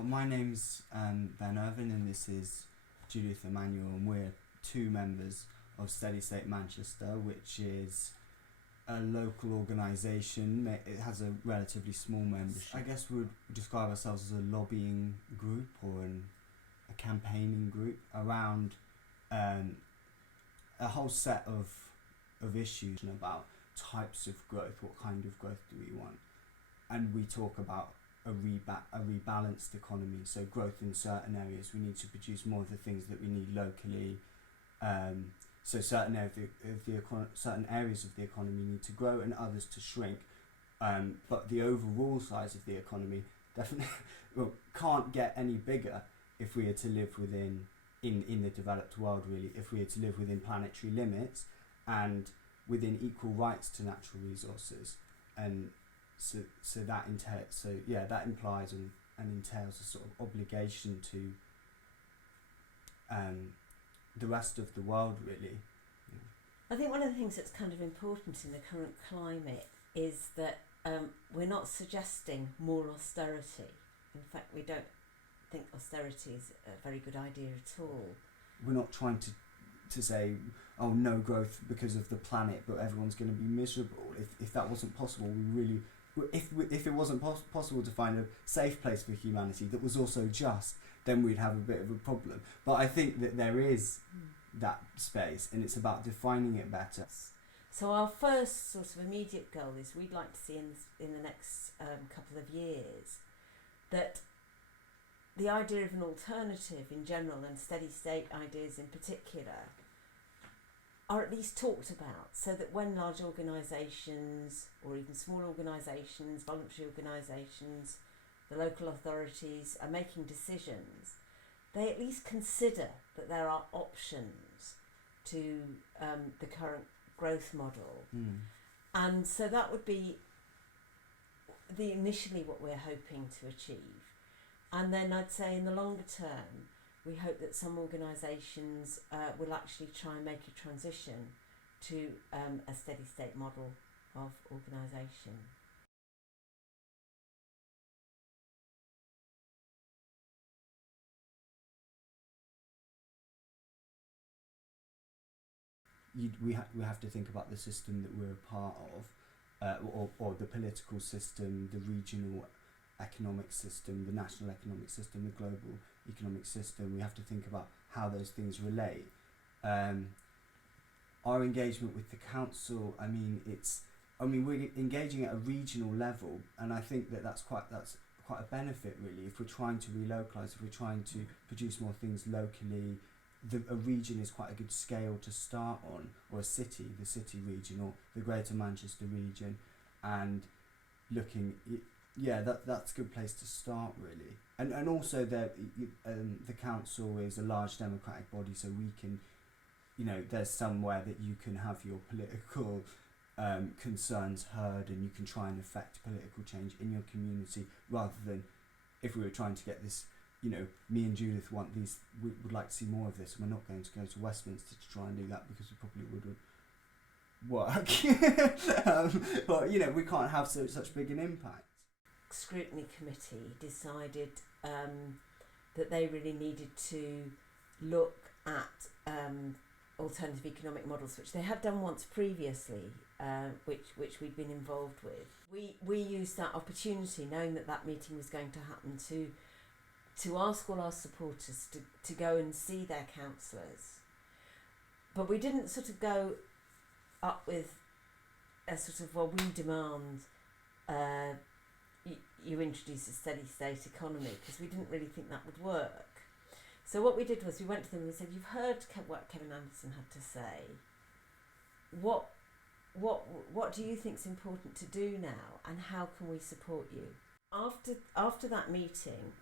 My name's Ben Irvine, and this is Judith, Emanuel, and we're two members of Steady State Manchester, which is a local organisation. It has a relatively small membership. I guess we would describe ourselves as a lobbying group or a campaigning group around a whole set of issues about types of growth, what kind of growth do we want, and we talk about a rebalanced economy. So growth in certain areas, we need to produce more of the things that we need locally. So certain areas of the economy need to grow and others to shrink. But the overall size of the economy definitely can't get any bigger if we are to live in the developed world, really, if we are to live within planetary limits and within equal rights to natural resources. And so that implies and entails a sort of obligation to the rest of the world, really. I think one of the things that's kind of important in the current climate is that we're not suggesting more austerity. In fact, we don't think austerity is a very good idea at all. We're not trying to say, oh, no growth because of the planet, but everyone's going to be miserable. If that wasn't possible, if it wasn't possible to find a safe place for humanity that was also just, then we'd have a bit of a problem. But I think that there is that space, and it's about defining it better. So our first sort of immediate goal is we'd like to see in the next couple of years that the idea of an alternative in general and steady state ideas in particular are at least talked about, so that when large organisations or even small organisations, voluntary organisations, the local authorities are making decisions, they at least consider that there are options to the current growth model. And so that would be initially what we're hoping to achieve. And then I'd say in the longer term, we hope that some organisations will actually try and make a transition to a steady state model of organisation. We have to think about the system that we're a part of, or the political system, the regional economic system, the national economic system, the global economic system. We have to think about how those things relate. Our engagement with the council, we're engaging at a regional level, and I think that's quite a benefit, really. If we're trying to relocalise, if we're trying to produce more things locally, a region is quite a good scale to start on, or a city, the city region, or the Greater Manchester region, and looking. That's a good place to start, really. And also the council is a large democratic body, so we can, there's somewhere that you can have your political concerns heard, and you can try and affect political change in your community, rather than if we were trying to get this, me and Judith want these, we would like to see more of this, and we're not going to go to Westminster to try and do that because we probably wouldn't work. But we can't have such big an impact. Scrutiny committee decided that they really needed to look at alternative economic models, which they had done once previously, which we'd been involved with. We used that opportunity, knowing that meeting was going to happen, to ask all our supporters to go and see their councillors. But we didn't sort of go up with a sort of, well, we demand you introduce a steady state economy, because we didn't really think that would work. So what we did was we went to them and we said, you've heard what Kevin Anderson had to say. What do you think is important to do now, and how can we support you? After that meeting,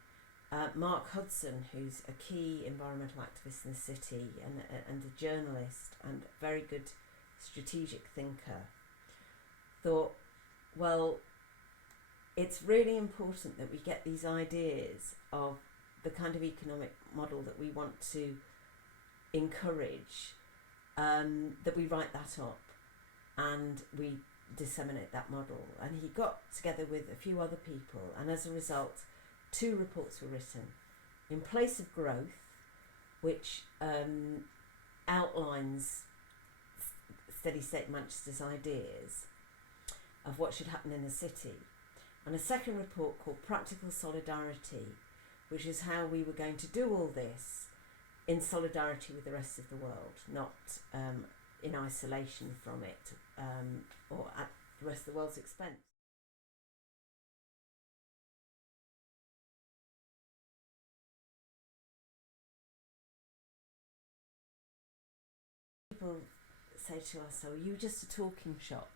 Mark Hudson, who's a key environmental activist in the city and a journalist and a very good strategic thinker, thought, well, it's really important that we get these ideas of the kind of economic model that we want to encourage, that we write that up and we disseminate that model. And he got together with a few other people, and as a result 2 reports were written. In Place of Growth, which outlines Steady State Manchester's ideas of what should happen in the city, and a second report called Practical Solidarity, which is how we were going to do all this in solidarity with the rest of the world, not in isolation from it or at the rest of the world's expense. People say to us, "Oh, you're just a talking shop,"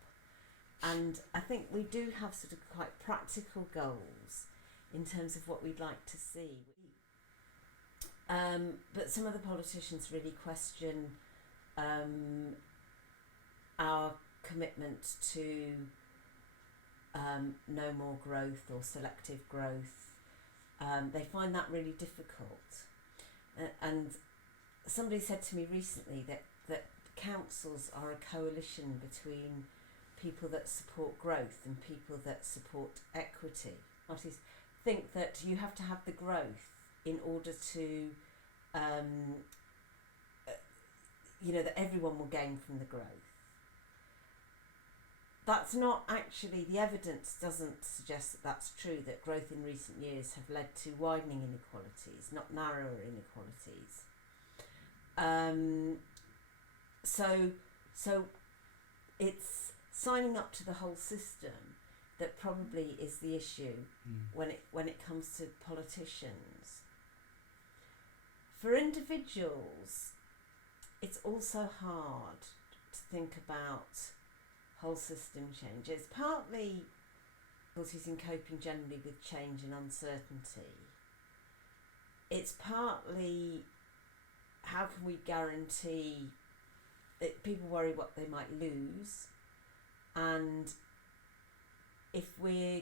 and I think we do have sort of quite practical goals in terms of what we'd like to see. But some of the politicians really question our commitment to no more growth or selective growth. They find that really difficult. And somebody said to me recently that councils are a coalition between people that support growth and people that support equity. Artists think that you have to have the growth in order to, that everyone will gain from the growth. That's not actually, the evidence doesn't suggest that that's true, that growth in recent years have led to widening inequalities, not narrower inequalities. So it's signing up to the whole system that probably is the issue when it comes to politicians. For individuals, it's also hard to think about whole system change. It's partly difficulties in coping generally with change and uncertainty. It's partly how can we guarantee that people worry what they might lose, and if we're,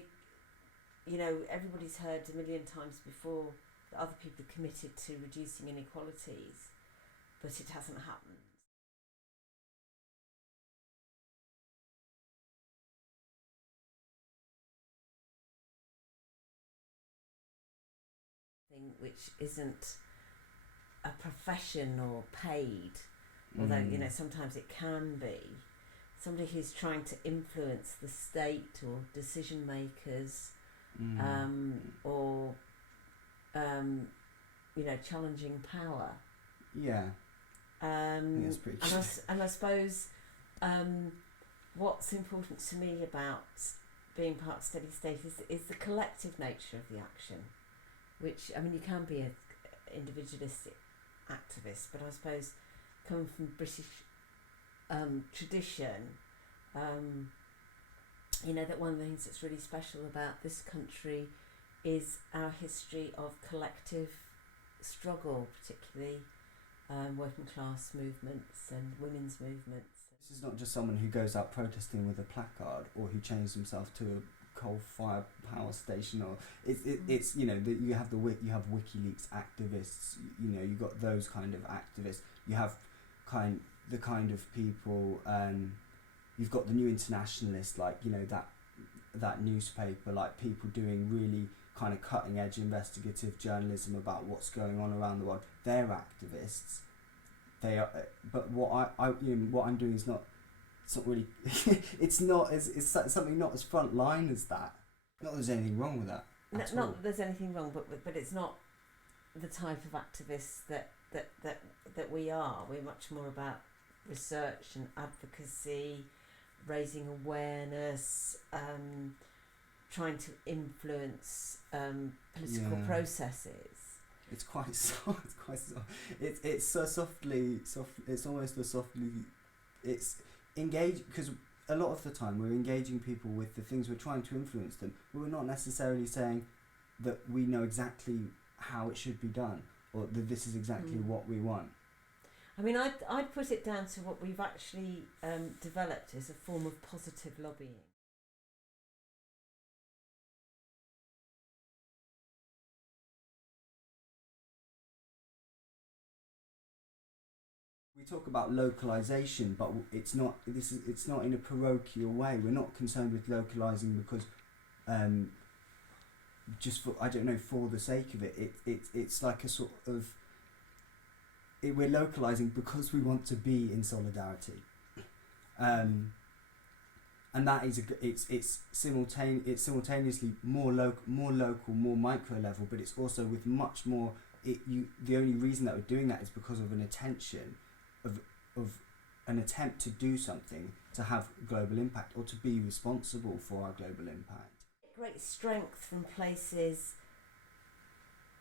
everybody's heard a million times before that other people are committed to reducing inequalities, but it hasn't happened. Which isn't a profession or paid, although sometimes it can be. Somebody who's trying to influence the state or decision makers, or challenging power. Yeah. That's pretty true. And I suppose what's important to me about being part of Steady State is the collective nature of the action, which, you can be an individualistic activist, but I suppose coming from British tradition, that one of the things that's really special about this country is our history of collective struggle, particularly working class movements and women's movements. This is not just someone who goes out protesting with a placard or who chains himself to a coal-fired power station, or it's you have WikiLeaks activists. You've got those kind of activists. You have the kind of people. You've got the New Internationalist, that newspaper, people doing really kind of cutting edge investigative journalism about what's going on around the world. They're activists. They are, but what I'm doing is not. It's not really. it's something not as front line as that. Not that there's anything wrong with that. Not that there's anything wrong, but it's not the type of activists that we are. We're much more about research and advocacy, raising awareness, trying to influence political processes. It's quite soft. It's quite soft. It's so softly. It's almost a softly. It's engaged, because a lot of the time we're engaging people with the things we're trying to influence them. But we're not necessarily saying that we know exactly how it should be done, or that this is exactly what we want. I'd put it down to what we've actually developed as a form of positive lobbying. We talk about localization, but it's not. It's not in a parochial way. We're not concerned with localizing because just for, I don't know, for the sake of it. It's like a sort of, we're localising because we want to be in solidarity, and that is it's simultaneously more local, more micro level, but it's also with much more. The only reason that we're doing that is because of an attention, of an attempt to do something to have global impact or to be responsible for our global impact. Great strength from places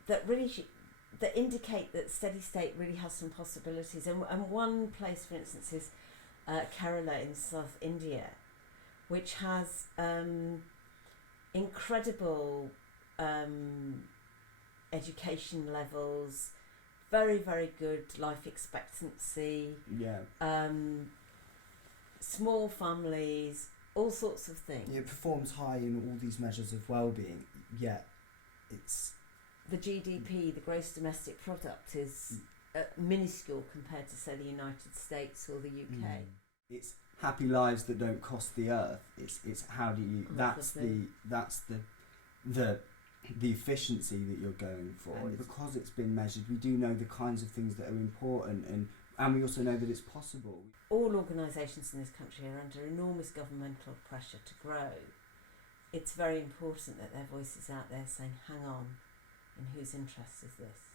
that really that indicate that steady state really has some possibilities. And one place, for instance, is Kerala in South India, which has incredible education levels, very, very good life expectancy, small families, all sorts of things. It performs high in all these measures of well-being, yet it's... The GDP, the gross domestic product, is minuscule compared to, say, the United States or the UK. It's happy lives that don't cost the earth. It's how do you... That's the efficiency that you're going for. And because it's been measured, we do know the kinds of things that are important, and we also know that it's possible. All organisations in this country are under enormous governmental pressure to grow. It's very important that their voice is out there saying, hang on, in whose interest is this?